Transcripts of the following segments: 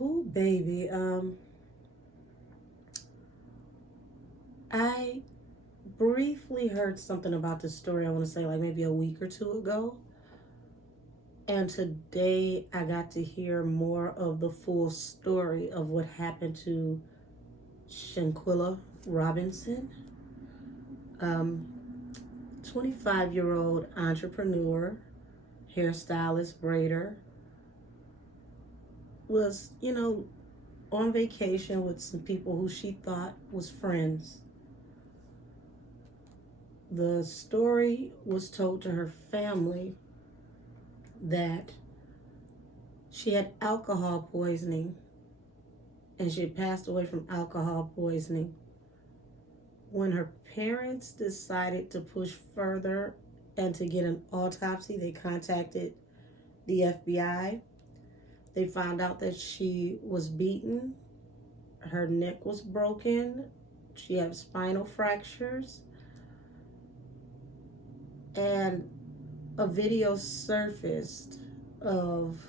Ooh, baby. I briefly heard something about this story, I want to say like maybe a week or two ago. And today I got to hear more of the full story of what happened to Shanquella Robinson, um, 25-year-old entrepreneur, hairstylist, braider, was, on vacation with some people who she thought was friends. The story was told to her family that she had alcohol poisoning and she had passed away from alcohol poisoning. When her parents decided to push further and to get an autopsy, they contacted the FBI. They found out that she was beaten, her neck was broken, she had spinal fractures, and a video surfaced of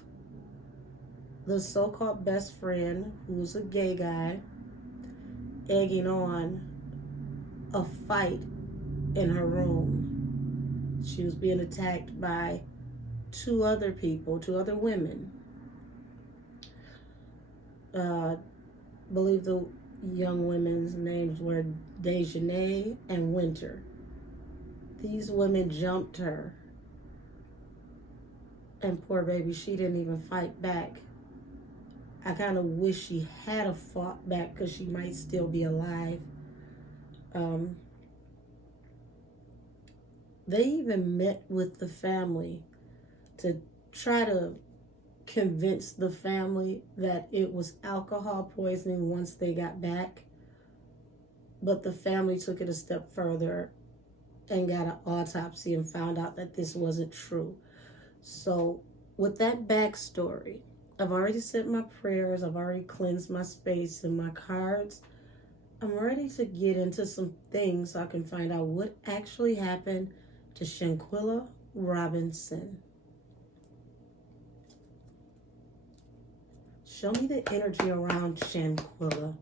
the so-called best friend, who's a gay guy, egging on a fight in her room. She was being attacked by two other women. I believe the young women's names were Dejanay and Winter. These women jumped her, and poor baby, she didn't even fight back. I kind of wish she had a fought back because she might still be alive. They even met with the family to try to convince the family that it was alcohol poisoning once they got back. But the family took it a step further and got an autopsy and found out that this wasn't true. So with that backstory, I've already said my prayers, I've already cleansed my space and my cards. I'm ready to get into some things so I can find out what actually happened to Shanquella Robinson. Show me the energy around Shanquella.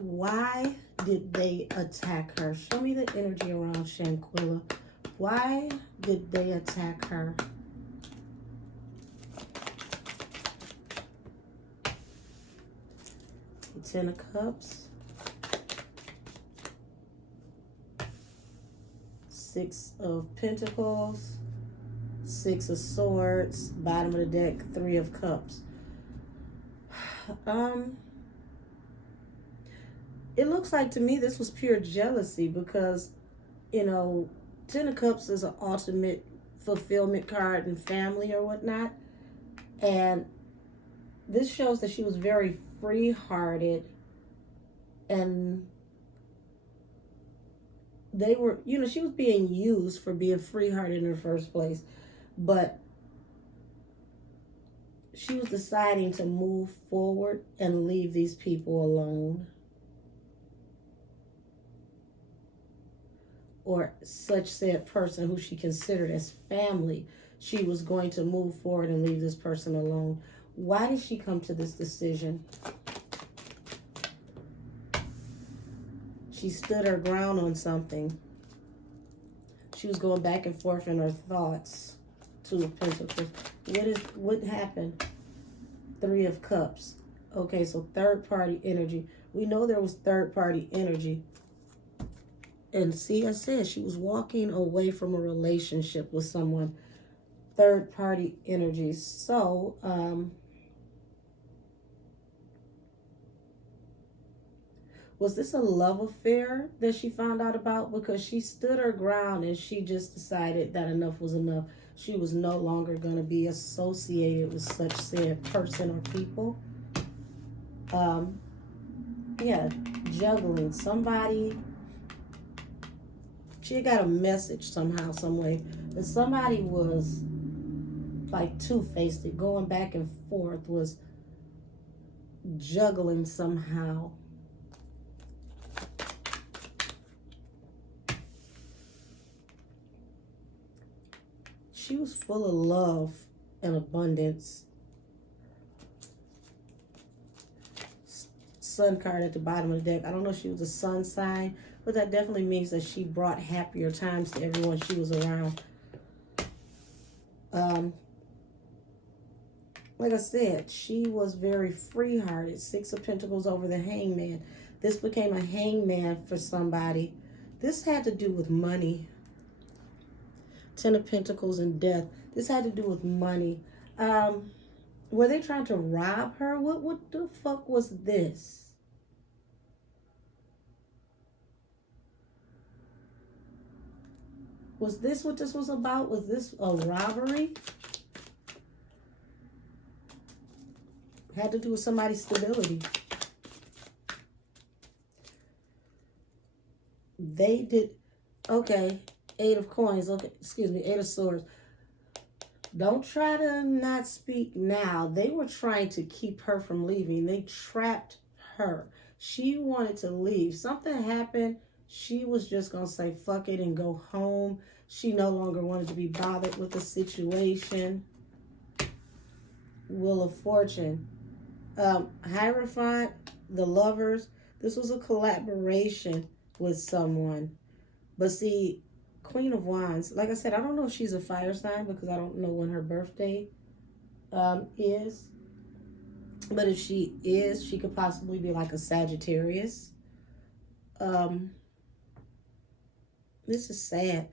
Why did they attack her? Show me the energy around Shanquella. Why did they attack her? Ten of Cups, Six of Pentacles, Six of Swords, bottom of the deck, Three of Cups. It looks like to me this was pure jealousy because, Ten of Cups is an ultimate fulfillment card and family or whatnot. And this shows that she was very free-hearted, and they were, she was being used for being free-hearted in the first place, but she was deciding to move forward and leave these people alone, or such said person who she considered as family. She was going to move forward and leave this person alone. Why did she come to this decision? She stood her ground on something. She was going back and forth in her thoughts. Two of Pentacles. What happened? Three of Cups. Okay, so third party energy. We know there was third party energy. And see, I said she was walking away from a relationship with someone. Third party energy. So, was this a love affair that she found out about? Because she stood her ground and she just decided that enough was enough. She was no longer going to be associated with such said person or people. Yeah, juggling. Somebody, she got a message somehow, some way. And somebody was like two-faced, it going back and forth, was juggling somehow. She was full of love and abundance. sun card at the bottom of the deck. I don't know if she was a sun sign, but that definitely means that she brought happier times to everyone she was around. Like I said, she was very free-hearted. 6 of Pentacles over the Hangman. This became a hangman for somebody. This had to do with money. 10 of Pentacles and death. This had to do with money. Were they trying to rob her? What the fuck was this? Was this what this was about? Was this a robbery? Had to do with somebody's stability. They did. Okay. 8 of Coins. Okay. Excuse me. 8 of Swords. Don't try to not speak now. They were trying to keep her from leaving. They trapped her. She wanted to leave. Something happened. She was just going to say fuck it and go home. She no longer wanted to be bothered with the situation. Wheel of Fortune. Hierophant, the Lovers. This was a collaboration with someone. But see, Queen of Wands, like I said, I don't know if she's a fire sign because I don't know when her birthday is. But if she is, she could possibly be like a Sagittarius. This is sad.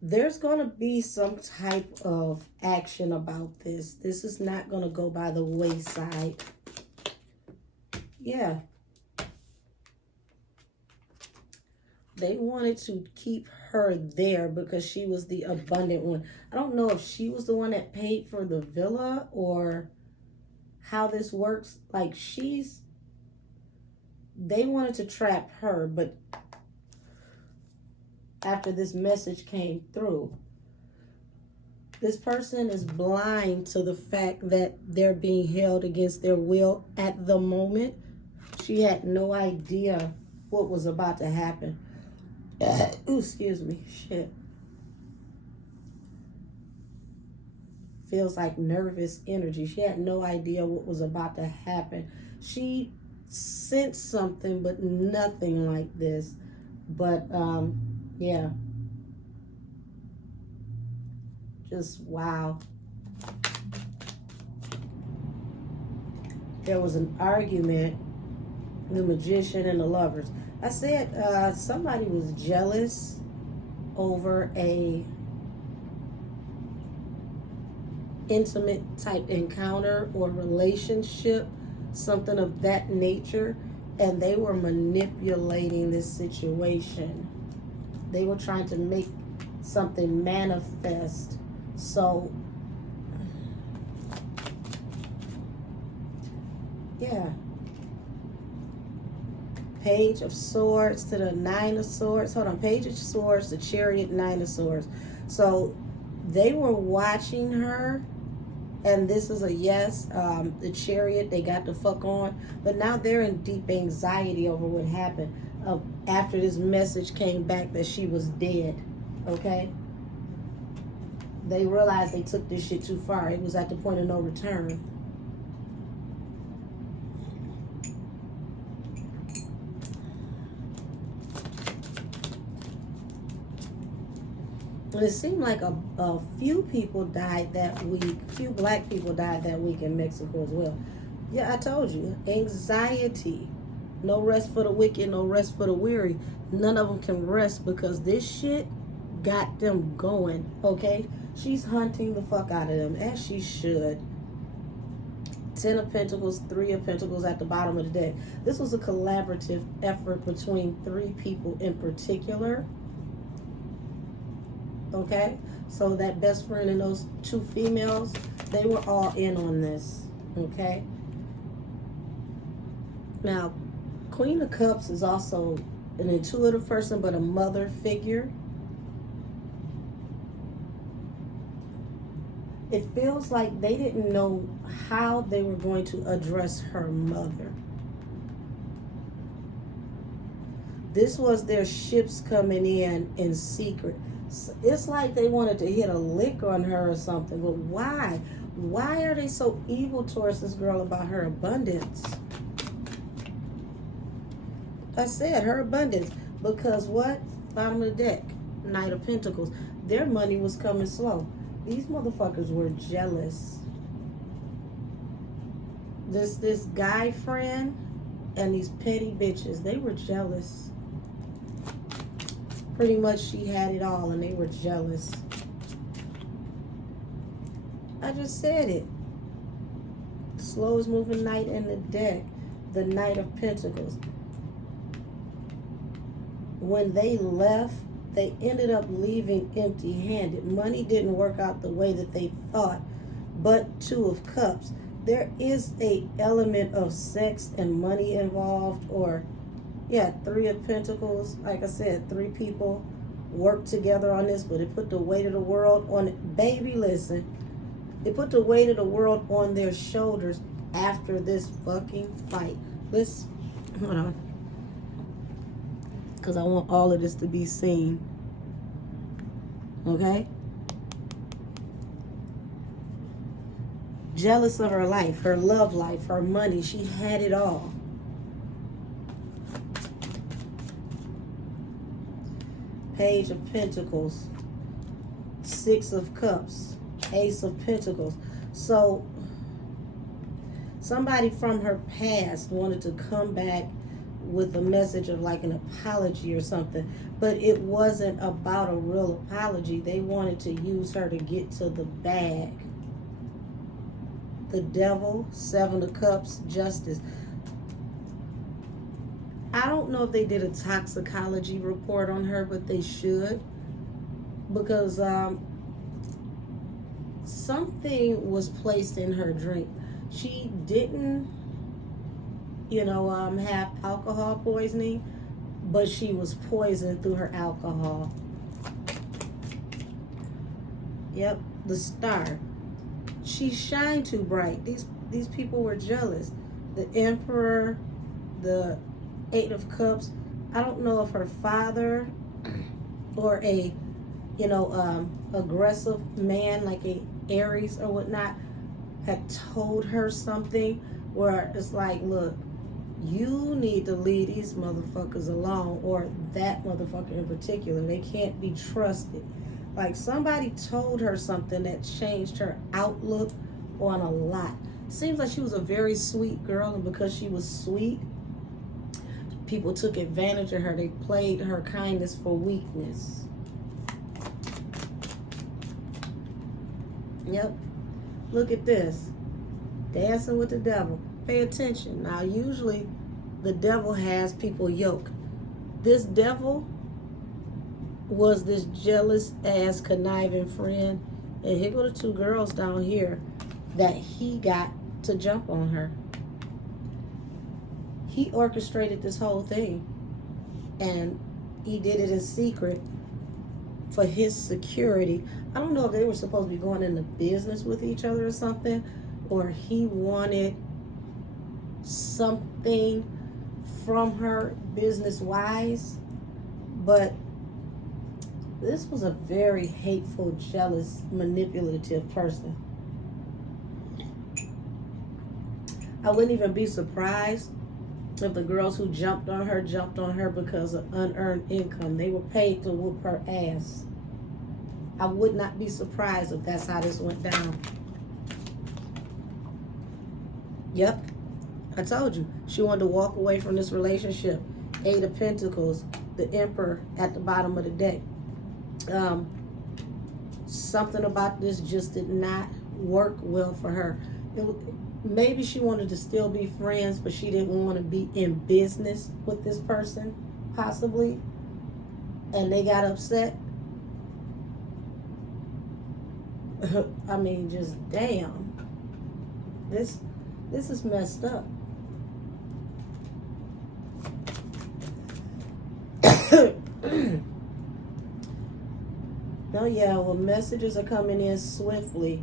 There's going to be some type of action about this. This is not going to go by the wayside. Yeah. They wanted to keep her there because she was the abundant one. I don't know if she was the one that paid for the villa or how this works. Like they wanted to trap her, but after this message came through, this person is blind to the fact that they're being held against their will at the moment. She had no idea what was about to happen. Ooh, excuse me. Shit. Feels like nervous energy. She had no idea what was about to happen. She sensed something, but nothing like this. But, yeah. Just wow. There was an argument, the Magician and the Lovers. I said somebody was jealous over a intimate type encounter or relationship, something of that nature, and they were manipulating this situation. They were trying to make something manifest. So, yeah. Page of Swords to the 9 of Swords. Hold on. Page of Swords, the Chariot, 9 of Swords. So, they were watching her. And this is a yes. The Chariot, they got the fuck on. But now they're in deep anxiety over what happened. After this message came back that she was dead. Okay? They realized they took this shit too far. It was at the point of no return. And it seemed like a few people died that week. A few black people died that week in Mexico as well. Yeah, I told you. Anxiety. No rest for the wicked, no rest for the weary. None of them can rest because this shit got them going, okay? She's hunting the fuck out of them, as she should. 10 of Pentacles, 3 of Pentacles at the bottom of the deck. This was a collaborative effort between 3 people in particular. Okay? So that best friend and those 2 females, they were all in on this. Okay? Now, Queen of Cups is also an intuitive person, but a mother figure. It feels like they didn't know how they were going to address her mother. This was their ships coming in secret. It's like they wanted to hit a lick on her or something. But why? Why are they so evil towards this girl about her abundance? I said her abundance. Because what? Bottom of the deck. Knight of Pentacles. Their money was coming slow. These motherfuckers were jealous. This guy friend and these petty bitches, they were jealous. Pretty much she had it all and they were jealous. I just said it. Slowest moving knight in the deck. The Knight of Pentacles. When they left, they ended up leaving empty-handed. Money didn't work out the way that they thought. But Two of Cups. There is a element of sex and money involved. Or, yeah, Three of Pentacles. Like I said, 3 people worked together on this, but it put the weight of the world on it. Baby, listen. It put the weight of the world on their shoulders after this fucking fight. Let's, hold on. Because I want all of this to be seen. Okay? Jealous of her life, her love life, her money. She had it all. Page of Pentacles. 6 of Cups. Ace of Pentacles. So, somebody from her past wanted to come back with a message of like an apology or something, but it wasn't about a real apology. They wanted to use her to get to the bag. The Devil, 7 of Cups, Justice. I don't know if they did a toxicology report on her, but they should, because something was placed in her drink. She didn't, have alcohol poisoning, but she was poisoned through her alcohol. Yep, the Star. She shined too bright. These people were jealous. The Emperor, the 8 of Cups. I don't know if her father or a, aggressive man like a Aries or whatnot had told her something where it's like, look, you need to leave these motherfuckers alone, or that motherfucker in particular. They can't be trusted. Like somebody told her something that changed her outlook on a lot. Seems like she was a very sweet girl, and because she was sweet, people took advantage of her. They played her kindness for weakness. Yep. Look at this. Dancing with the devil. Pay attention. Now, usually the devil has people yoked. This devil was this jealous ass conniving friend. And here go the 2 girls down here that he got to jump on her. He orchestrated this whole thing. And he did it in secret for his security. I don't know if they were supposed to be going into business with each other or something, or he wanted something from her business-wise, but this was a very hateful, jealous, manipulative person. I wouldn't even be surprised if the girls who jumped on her because of unearned income. They were paid to whoop her ass. I would not be surprised if that's how this went down. Yep, I told you. She wanted to walk away from this relationship. 8 of Pentacles, the Emperor at the bottom of the deck. Something about this just did not work well for her. Maybe she wanted to still be friends, but she didn't want to be in business with this person, possibly. And they got upset. I mean, just damn. This is messed up. No, yeah, well, messages are coming in swiftly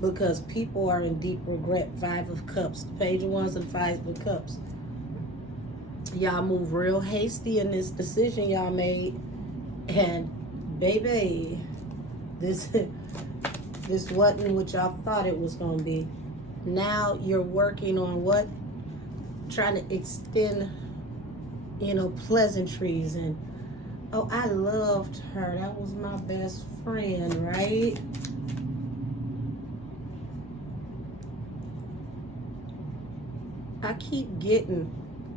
because people are in deep regret. 5 of Cups, Page of Wands and 5 of Cups. Y'all move real hasty in this decision y'all made, and baby, this wasn't what y'all thought it was gonna be. Now you're working on what? Trying to extend pleasantries. And oh, I loved her. That was my best friend, right? I keep getting,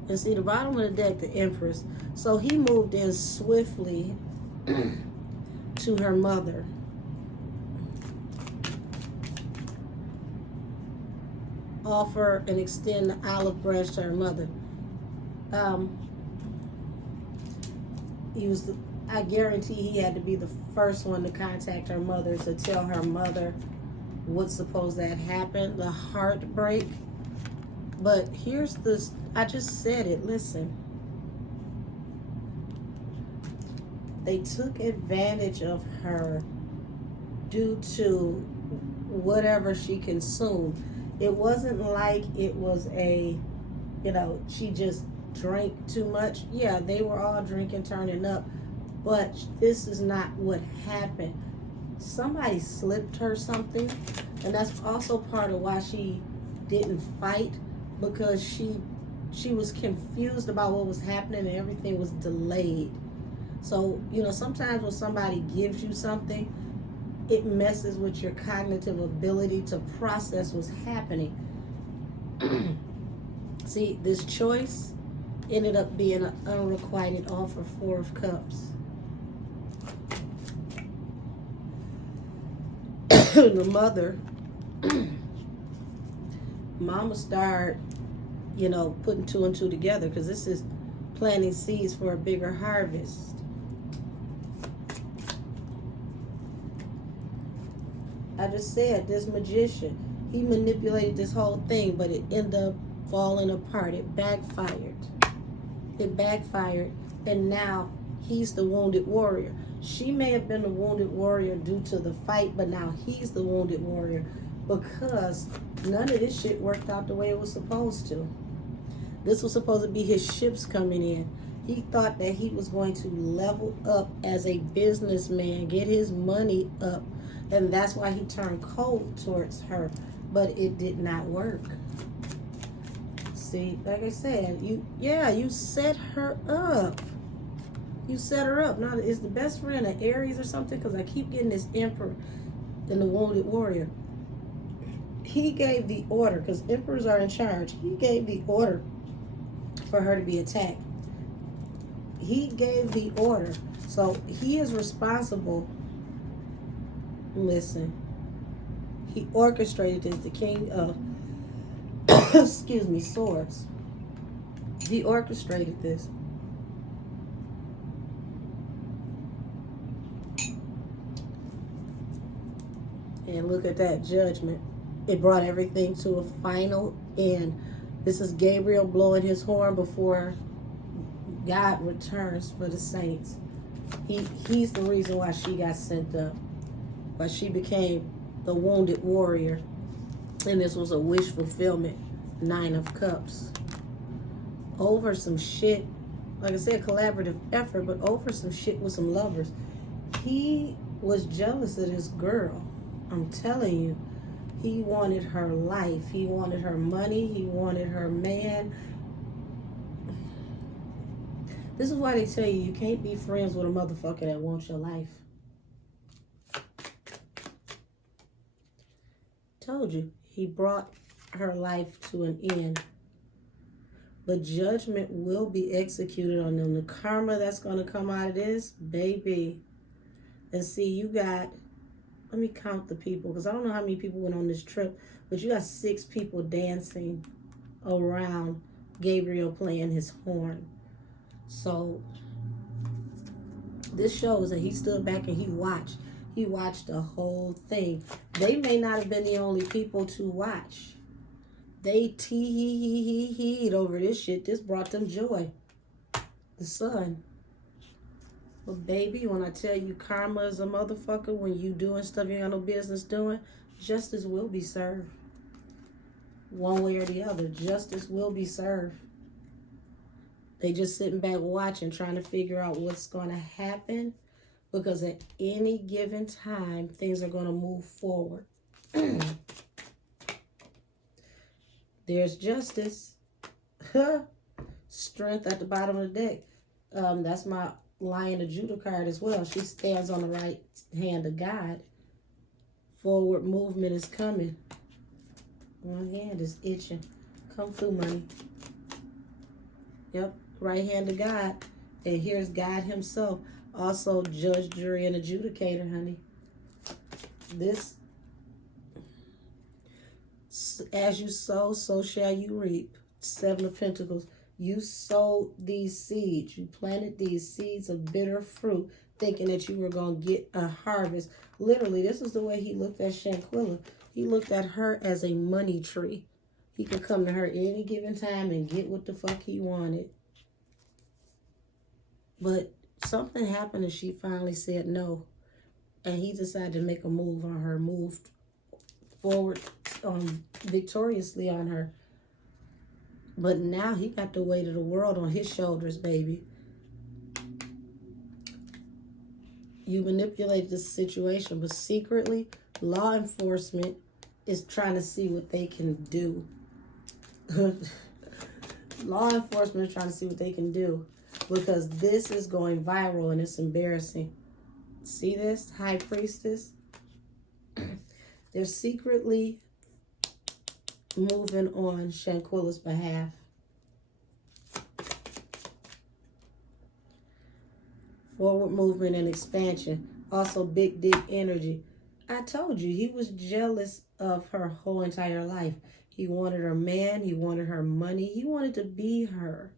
and see the bottom of the deck, the Empress. So he moved in swiftly to her mother. Offer and extend the olive branch to her mother. He was, I guarantee he had to be the first one to contact her mother to tell her mother what's supposed to have happened, the heartbreak. But here's this, I just said it, listen. They took advantage of her due to whatever she consumed. It wasn't like it was a, she just drank too much. Yeah, they were all drinking, turning up. But this is not what happened. Somebody slipped her something. And that's also part of why she didn't fight. Because she was confused about what was happening and everything was delayed. So, sometimes when somebody gives you something, it messes with your cognitive ability to process what's happening. See, this choice ended up being an unrequited offer, 4 of Cups. The mother, mama started, putting 2 and 2 together, because this is planting seeds for a bigger harvest. I just said, this magician, he manipulated this whole thing, but it ended up falling apart. It backfired. And now he's the wounded warrior. She may have been the wounded warrior due to the fight, but now he's the wounded warrior because none of this shit worked out the way it was supposed to. This was supposed to be his ships coming in. He thought that he was going to level up as a businessman, get his money up, and that's why he turned cold towards her. But it did not work. See, like I said, you set her up. You set her up. Now, is the best friend an Aries or something? Because I keep getting this Emperor and the Wounded Warrior. He gave the order, because Emperors are in charge. He gave the order for her to be attacked. He gave the order. So he is responsible. Listen, he orchestrated this, the King of Swords. He orchestrated this. And look at that Judgment. It brought everything to a final end. This is Gabriel blowing his horn before God returns for the saints. He's the reason why she got sent up. Why she became the wounded warrior. And this was a wish fulfillment. 9 of Cups. Over some shit. Like I said, collaborative effort, but over some shit with some lovers. He was jealous of this girl. I'm telling you. He wanted her life. He wanted her money. He wanted her man. This is why they tell you you can't be friends with a motherfucker that wants your life. Told you. He brought her life to an end. But judgment will be executed on them. The karma that's going to come out of this, baby. And see, you got... Let me count the people, because I don't know how many people went on this trip, but you got 6 people dancing around Gabriel playing his horn. So this shows that he stood back and he watched. He watched the whole thing. They may not have been the only people to watch. They tee-hee-hee-hee-heed over this shit. This brought them joy. The sun. But baby, when I tell you karma is a motherfucker, when you doing stuff you ain't got no business doing, justice will be served. One way or the other, justice will be served. They just sitting back watching, trying to figure out what's going to happen. Because at any given time, things are going to move forward. There's justice. Strength at the bottom of the deck. That's my Lion of Judah card as well. She stands on the right hand of God. Forward movement is coming. One hand is itching. Come through, money. Yep, right hand of God. And here's God himself. Also judge, jury, and adjudicator, honey. This, as you sow, so shall you reap. Seven of Pentacles. You sowed these seeds. You planted these seeds of bitter fruit, thinking that you were going to get a harvest. Literally, this is the way he looked at Shanquella. He looked at her as a money tree. He could come to her any given time and get what the fuck he wanted. But something happened and she finally said no. And he decided to make a move on her, moved forward victoriously on her. But now he got the weight of the world on his shoulders, baby. You manipulated the situation, but secretly, law enforcement is trying to see what they can do. Law enforcement is trying to see what they can do. Because this is going viral and it's embarrassing. See this? High Priestess? They're secretly moving on Shanquella's behalf. Forward movement and expansion. Also big dick energy. I told you, he was jealous of her whole entire life. He wanted her man. He wanted her money. He wanted to be her.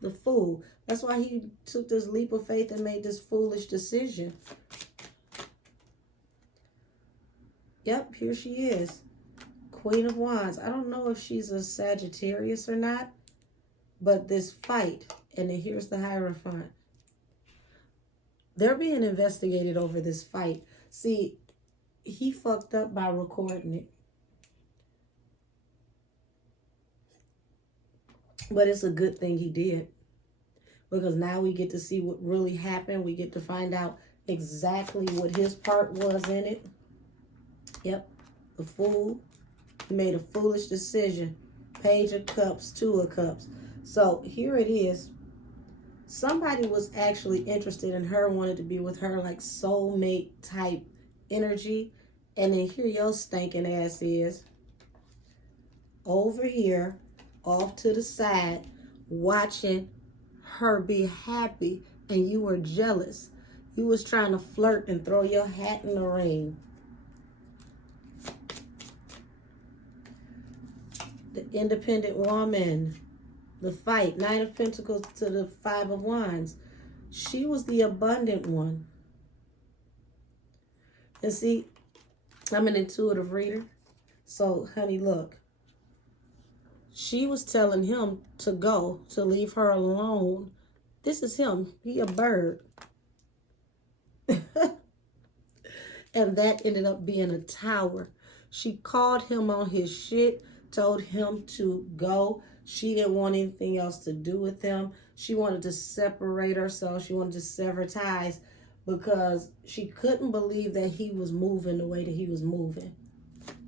The fool. That's why he took this leap of faith and made this foolish decision. Yep, here she is. Queen of Wands. I don't know if she's a Sagittarius or not, but this fight, and then here's the Hierophant. They're being investigated over this fight. See, he fucked up by recording it. But it's a good thing he did. Because now we get to see what really happened. We get to find out exactly what his part was in it. Yep. The fool. He made a foolish decision. Page of Cups, Two of Cups. So here it is. Somebody was actually interested in her, wanted to be with her, like soulmate type energy. And then here your stinking ass is. Over here, off to the side, watching her be happy, and you were jealous. You was trying to flirt and throw your hat in the ring. The independent woman. The fight. Nine of Pentacles to the Five of Wands. She was the abundant one. And see, I'm an intuitive reader. So, honey, look. She was telling him to go, to leave her alone. This is him. He a bird. And that ended up being a tower. She called him on his shit, told him to go. She didn't want anything else to do with him. She wanted to separate herself. She wanted to sever ties because she couldn't believe that he was moving the way that he was moving.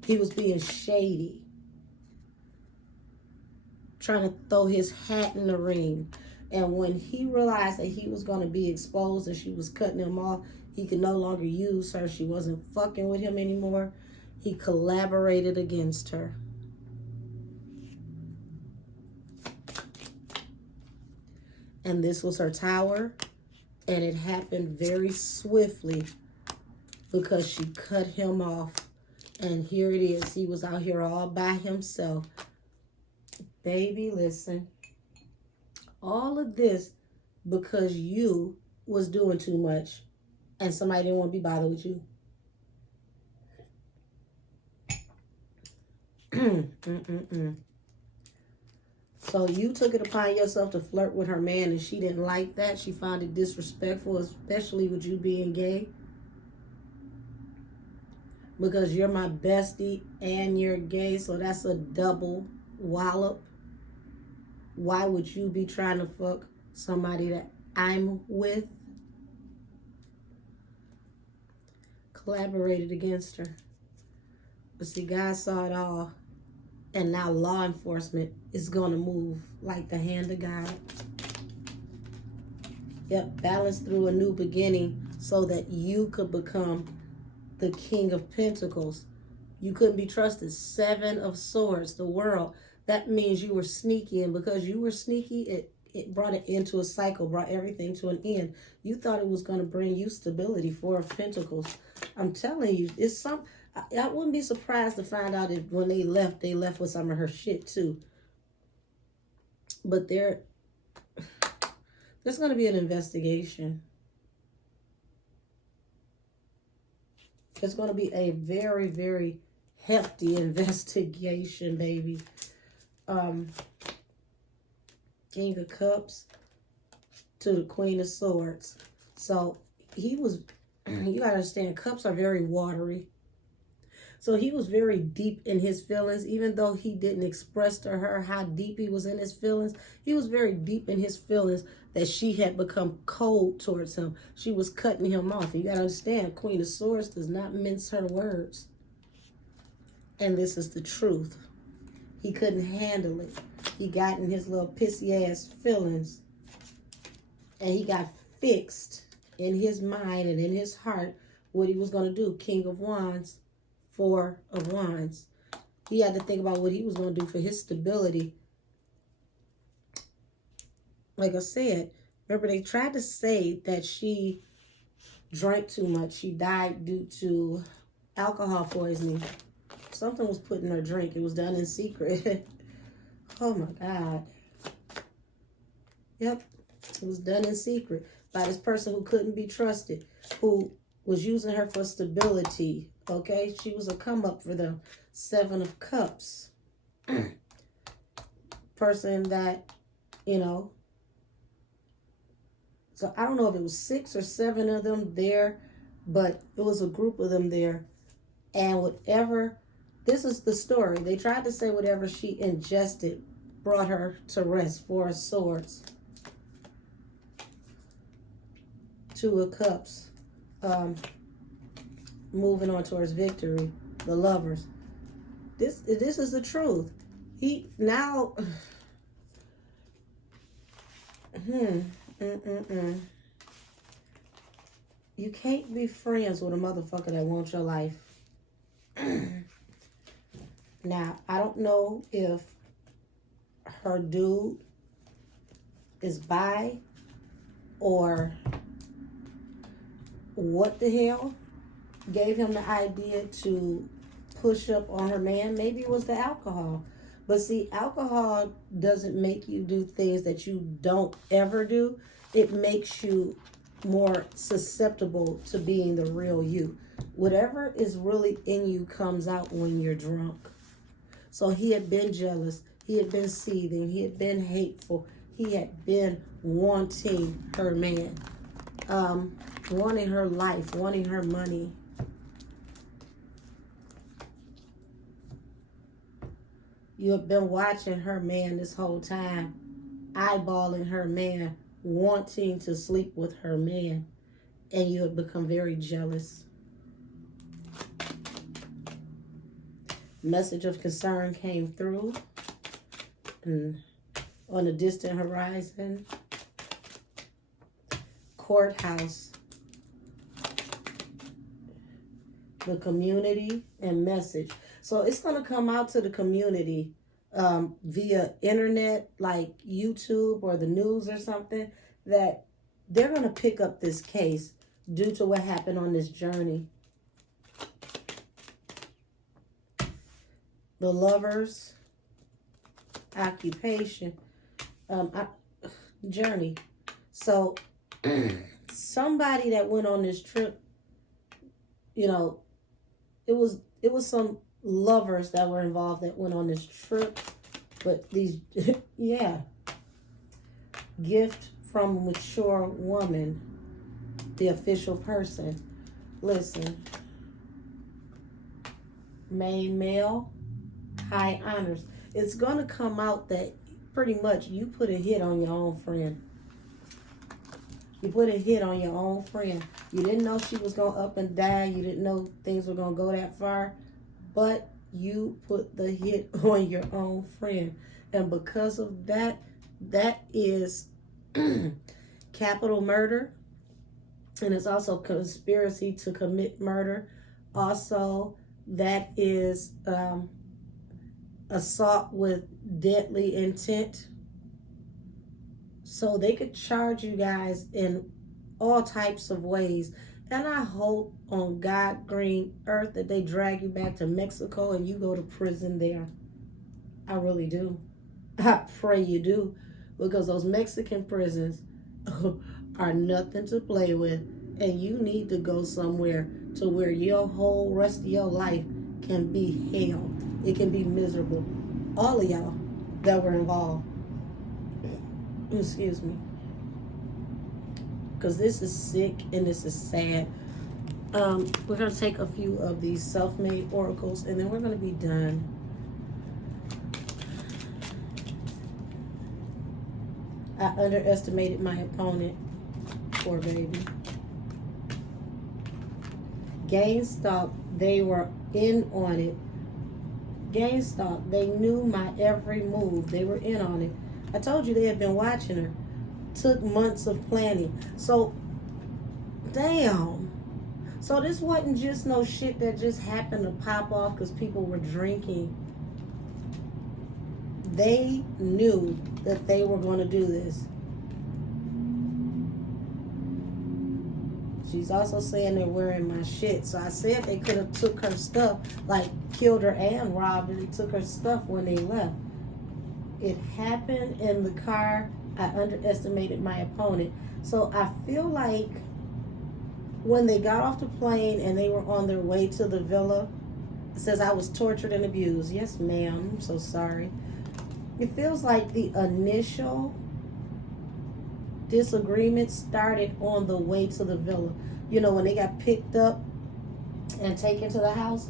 He was being shady. Trying to throw his hat in the ring. And when he realized that he was going to be exposed and she was cutting him off, he could no longer use her. She wasn't fucking with him anymore. He collaborated against her. And this was her tower. And it happened very swiftly because she cut him off. And here it is. He was out here all by himself. Baby, listen. All of this because you was doing too much and somebody didn't want to be bothered with you. So you took it upon yourself to flirt with her man and she didn't like that. She found it disrespectful, especially with you being gay. Because you're my bestie and you're gay, so that's a double wallop. Why would you be trying to fuck somebody that I'm with? Collaborated against her. But see, God saw it all. And now law enforcement is going to move like the hand of God. Yep, balance through a new beginning so that you could become the King of Pentacles. You couldn't be trusted. 7 of Swords, the world. That means you were sneaky, and because you were sneaky, it brought it into a cycle, brought everything to an end. You thought it was going to bring you stability. 4 of Pentacles. I'm telling you, it's some... I wouldn't be surprised to find out if when they left with some of her shit too. But there's going to be an investigation. It's going to be a very, very hefty investigation, baby. King of Cups to the Queen of Swords. So he was, you got to understand, cups are very watery. So he was very deep in his feelings, even though he didn't express to her how deep he was in his feelings. He was very deep in his feelings that she had become cold towards him. She was cutting him off. You got to understand, Queen of Swords does not mince her words. And this is the truth. He couldn't handle it. He got in his little pissy ass feelings. And he got fixed in his mind and in his heart what he was going to do. King of Wands. 4 of Wands. He had to think about what he was going to do for his stability. Like I said, remember they tried to say that she drank too much. She died due to alcohol poisoning. Something was put in her drink. It was done in secret. Oh my God. Yep. It was done in secret by this person who couldn't be trusted, who was using her for stability. Okay, she was a come up for them. 7 of Cups. Person that, you know. So I don't know if it was 6 or 7 of them there, but it was a group of them there. And whatever, this is the story. They tried to say whatever she ingested brought her to rest. 4 of Swords. 2 of Cups. Moving on towards victory. The Lovers. This is the truth. He now you can't be friends with a motherfucker that wants your life. Now, I don't know if her dude is bi or what the hell gave him the idea to push up on her man. Maybe it was the alcohol. But see, alcohol doesn't make you do things that you don't ever do. It makes you more susceptible to being the real you. Whatever is really in you comes out when you're drunk. So he had been jealous. He had been seething. He had been hateful. He had been wanting her man. Wanting her life. Wanting her money. You have been watching her man this whole time, eyeballing her man, wanting to sleep with her man, and you have become very jealous. Message of concern came through and on a distant horizon. Courthouse. The community and message. So it's going to come out to the community via internet, like YouTube or the news or something, that they're going to pick up this case due to what happened on this journey. The Lovers, occupation, journey. So somebody that went on this trip, you know, it was some lovers that were involved that went on this trip. But these, yeah. Gift from a mature woman, the official person. Listen. Main male, high honors. It's going to come out that pretty much you put a hit on your own friend. You put a hit on your own friend. You didn't know she was going to up and die. You didn't know things were going to go that far. But you put the hit on your own friend. And because of that, that is capital murder. And it's also conspiracy to commit murder. Also, that is assault with deadly intent. So they could charge you guys in all types of ways. And I hope on God green earth that they drag you back to Mexico and you go to prison there. I really do. I pray you do. Because those Mexican prisons are nothing to play with. And you need to go somewhere to where your whole rest of your life can be hell. It can be miserable. All of y'all that were involved. Excuse me. Because this is sick and this is sad. We're going to take a few of these self-made oracles and then we're going to be done. I underestimated my opponent. Poor baby. GameStop, they were in on it. GameStop, they knew my every move. They were in on it. I told you they had been watching her. Took months of planning. So, damn. So this wasn't just no shit that just happened to pop off because people were drinking. They knew that they were going to do this. She's also saying they're wearing my shit. So I said they could have took her stuff, like killed her and robbed her. They took her stuff when they left. It happened in the car. I underestimated my opponent. So I feel like when they got off the plane and they were on their way to the villa, it says I was tortured and abused. Yes, ma'am. I'm so sorry. It feels like the initial disagreement started on the way to the villa. You know, when they got picked up and taken to the house,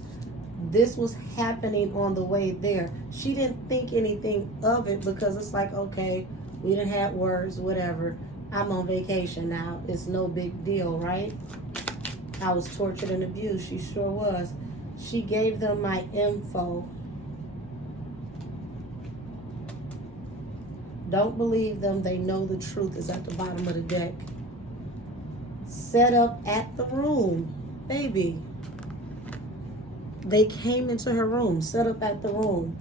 this was happening on the way there. She didn't think anything of it because it's like, okay, we didn't have words, whatever. I'm on vacation now. It's no big deal, right? I was tortured and abused. She sure was. She gave them my info. Don't believe them. They know the truth is at the bottom of the deck. Set up at the room. Baby. They came into her room. Set up at the room.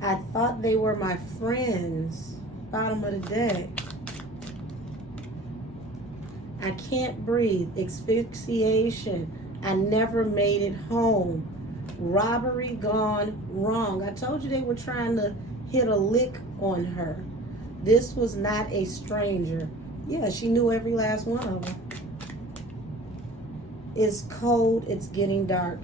I thought they were my friends. Bottom of the deck. I can't breathe. Asphyxiation. I never made it home. Robbery gone wrong. I told you they were trying to hit a lick on her. This was not a stranger. Yeah, she knew every last one of them. It's cold. It's getting dark.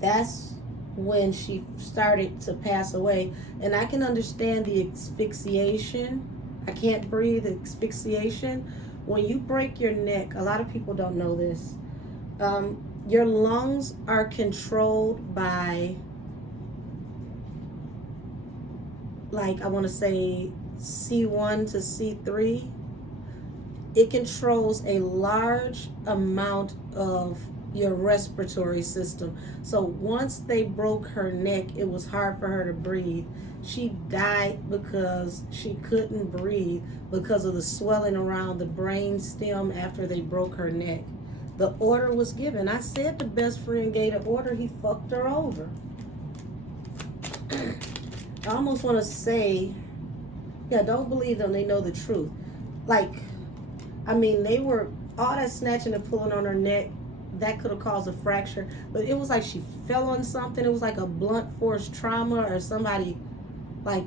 That's when she started to pass away. And I can understand the asphyxiation. I can't breathe, asphyxiation. When you break your neck, a lot of people don't know this. Your lungs are controlled by, like, I want to say C1 to C3. It controls a large amount of your respiratory system. So once they broke her neck, it was hard for her to breathe. She died because she couldn't breathe because of the swelling around the brain stem after they broke her neck. The order was given. I said the best friend gave the order. He fucked her over. I almost want to say, yeah, don't believe them. They know the truth. Like, I mean, they were, all that snatching and pulling on her neck, that could have caused a fracture. But it was like she fell on something. It was like a blunt force trauma, or somebody, like,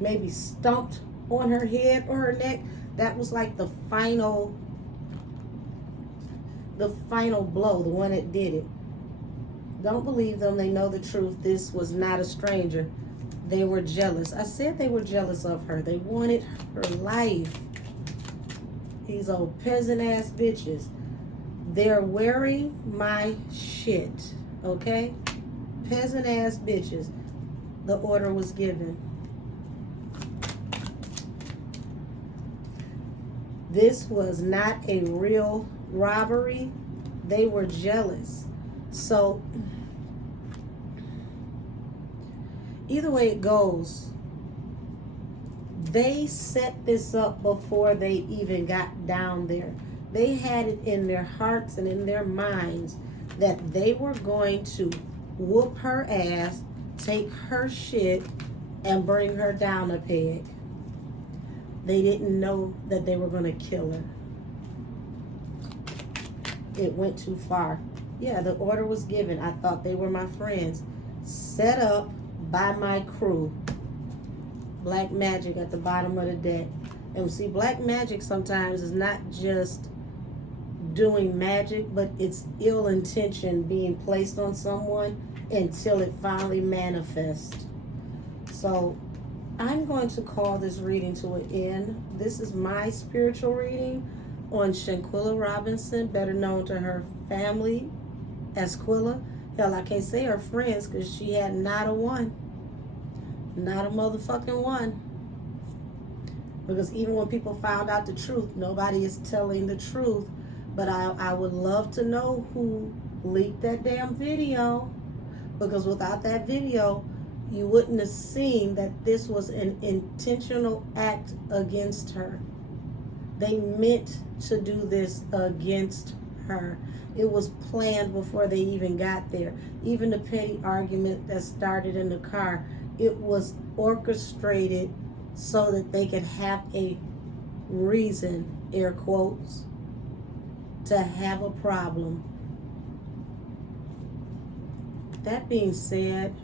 maybe stumped on her head or her neck. That was like the final blow, the one that did it. Don't believe them. They know the truth. This was not a stranger. They were jealous. I said they were jealous of her. They wanted her life. These old peasant ass bitches. They're wearing my shit. Okay? Peasant ass bitches. The order was given. this was not a real robbery. They were jealous. So either way it goes, they set this up before they even got down there. They had it in their hearts and in their minds that they were going to whoop her ass, take her shit, and bring her down a peg. They didn't know that they were going to kill her. It went too far. Yeah, the order was given. I thought they were my friends. Set up by my crew. Black magic at the bottom of the deck. And see, black magic sometimes is not just doing magic, but it's ill intention being placed on someone until it finally manifests. So I'm going to call this reading to an end. This is my spiritual reading on Shanquella Robinson, better known to her family as Quilla. Hell, I can't say her friends because she had not a one. Not a motherfucking one. Because even when people found out the truth, nobody is telling the truth. But I would love to know who leaked that damn video. Because without that video, you wouldn't have seen that this was an intentional act against her. They meant to do this against her. It was planned before they even got there. Even the petty argument that started in the car, it was orchestrated so that they could have a reason, air quotes, to have a problem. That being said,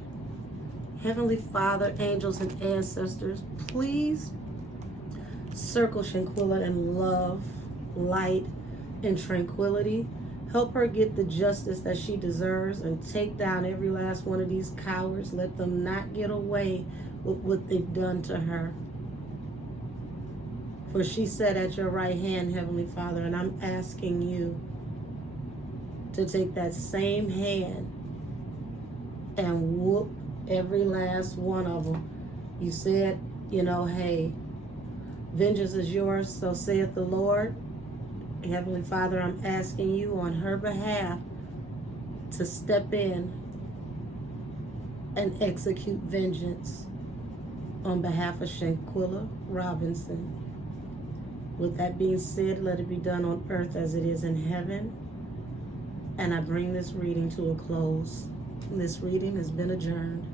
Heavenly Father, angels, and ancestors, please circle Shanquella in love, light, and tranquility. Help her get the justice that she deserves and take down every last one of these cowards. Let them not get away with what they've done to her. For she said at your right hand, Heavenly Father, and I'm asking you to take that same hand and whoop every last one of them. You said, hey, vengeance is yours, so saith the Lord. Heavenly Father, I'm asking you on her behalf to step in and execute vengeance on behalf of Shanquella Robinson. With that being said, let it be done on earth as it is in heaven. And I bring this reading to a close. This reading has been adjourned.